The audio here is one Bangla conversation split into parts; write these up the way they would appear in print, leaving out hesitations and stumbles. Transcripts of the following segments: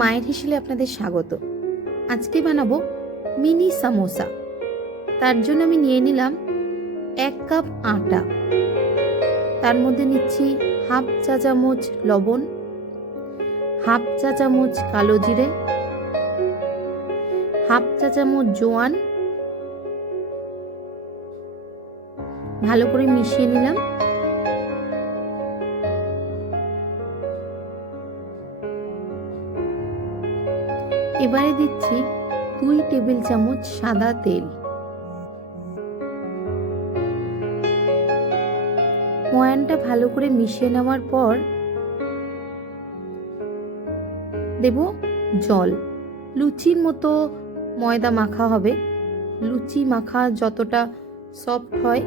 মায়ের হেসেলে আপনাদের স্বাগত। আজকে বানাবো মিনি সামোসা। তার জন্য আমি নিয়ে নিলাম 1 কাপ আটা, তার মধ্যে নিচ্ছি হাফ চা চামচ লবণ, হাফ চা চামচ কালো জিরে, হাফ চা চামচ জোয়ান। ভালো করে মিশিয়ে নিলাম। এবারে দিচ্ছি 2 টেবিল চামচ সাদা তেল। ময়ানটা ভালো করে মিশিয়ে নেওয়ার পর দেব জল। লুচির মতো ময়দা মাখা হবে। লুচি মাখা যতটা সফট হয়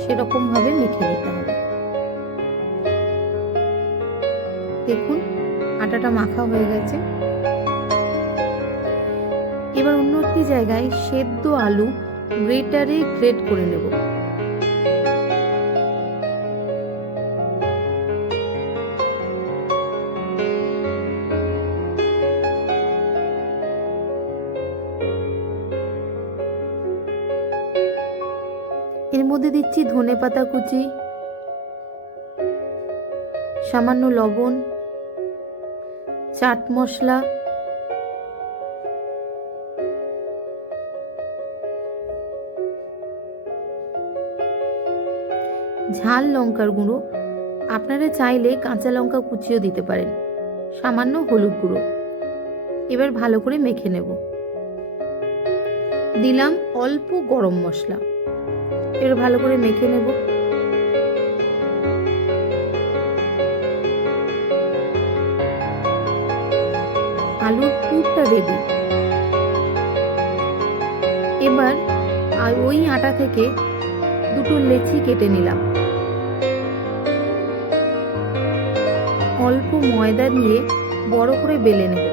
সেরকম ভাবে মেখে নিতে হবে। দেখুন আটাটা মাখা হয়ে গেছে। এবার অন্য একটি জায়গায় সেদ্ধ আলু গ্রেটারে গ্রেট করে নেব। এর মধ্যে দিচ্ছি ধনেপাতা কুচি, সামান্য লবণ, চাট মশলা, ঝাল লঙ্কার গুঁড়ো, আপনারা চাইলে কাঁচা লঙ্কা কুচিও দিতে পারেন, সামান্য হলুদ গুঁড়ো। এবার ভালো করে মেখে নেব। দিলাম অল্প গরম মশলা। এবার ভালো করে মেখে নেব। আলুর পুরটা রেডি। এবার ওই আটা থেকে দুটো লেচি কেটে নিলাম। অল্প ময়দা দিয়ে বড় করে বেলে নেব।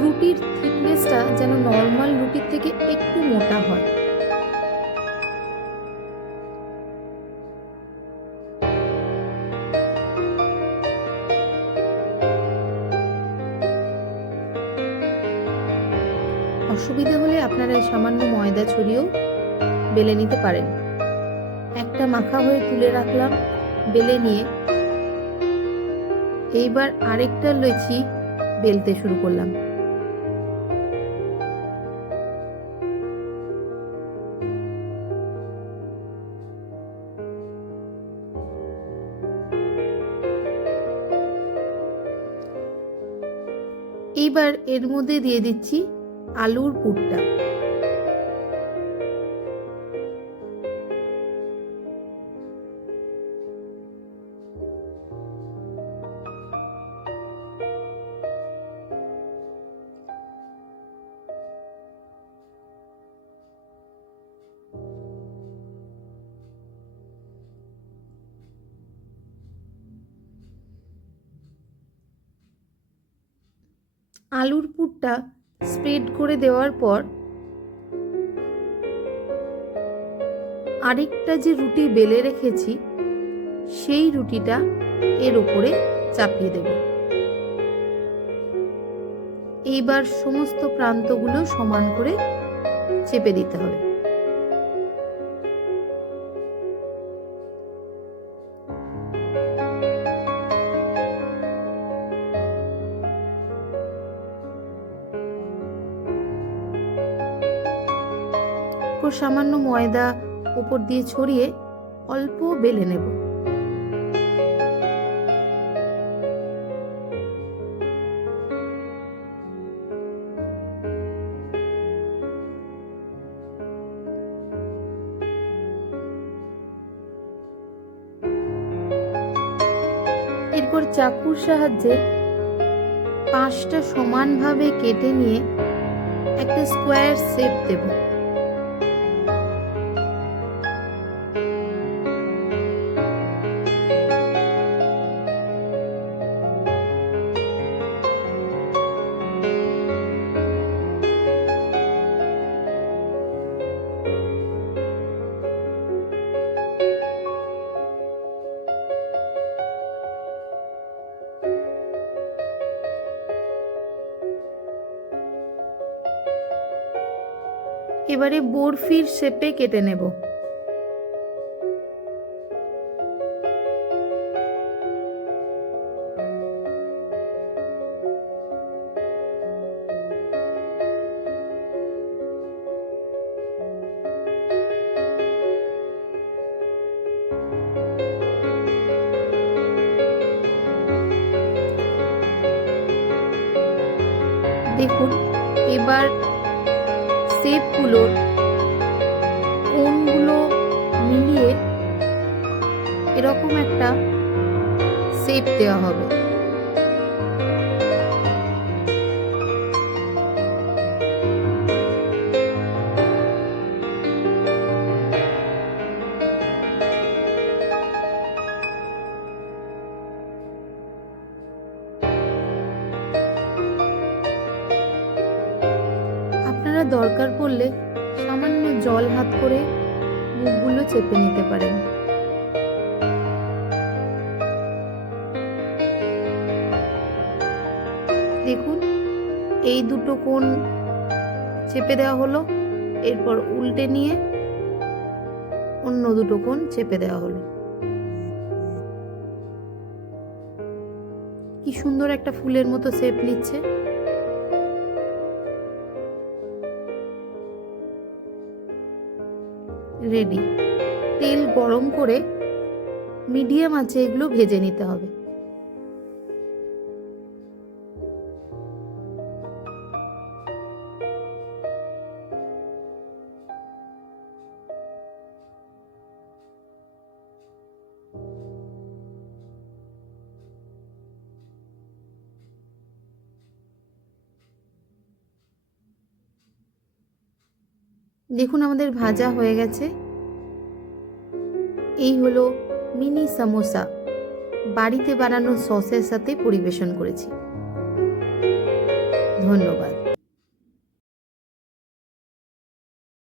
রুটির থিকনেসটা যেন নর্মাল রুটির থেকে একটু মোটা হয়। অসুবিধা হলে আপনারা সামান্য ময়দা ছড়িয়েও বেলে নিতে পারেন। একটা মাখা হয়ে তুলে রাখলাম বেলে নিয়ে। এইবার আরেকটা লুচি বেলতে শুরু করলাম। এইবার এর মধ্যে দিয়ে দিচ্ছি আলুর পুরটা। আলুর পুরটা স্প্রেড করে দেওয়ার পর আরেকটা যে রুটি বেলে রেখেছি সেই রুটিটা এর উপরে চাপিয়ে দেব। এইবার সমস্ত প্রান্তগুলো সমান করে চেপে দিতে হবে। সামান্য ময়দা উপর দিয়ে ছড়িয়ে অল্প বেলে নেব। এরপর চাকুর সাহায্যে 5টা সমানভাবে কেটে নিয়ে একটা স্কোয়ার শেপ দেব। এবারে বরফির শেপে কেটে নেব। দেখুন, এবার শেপগুলোর কোণগুলো মিলিয়ে এরকম একটা শেপ দেওয়া হবে। আপনারা দরকার পড়লে সামান্য জল হাত করে মুখগুলো চেপে নিতে পারেন। দেখুন, এই দুটো কোণ চেপে দেওয়া হলো, এরপর উল্টে নিয়ে অন্য দুটো কোণ চেপে দেওয়া হলো। কি সুন্দর একটা ফুলের মতো শেপ নিচ্ছে। রেডি। তেল গরম করে মিডিয়াম আঁচে এগুলো ভেজে নিতে হবে। দেখুন, আমাদের ভাজা হয়ে গেছে। এই হলো মিনি সামোসা, বাড়িতে বানানো সসের সাথে পরিবেশন করেছি। ধন্যবাদ।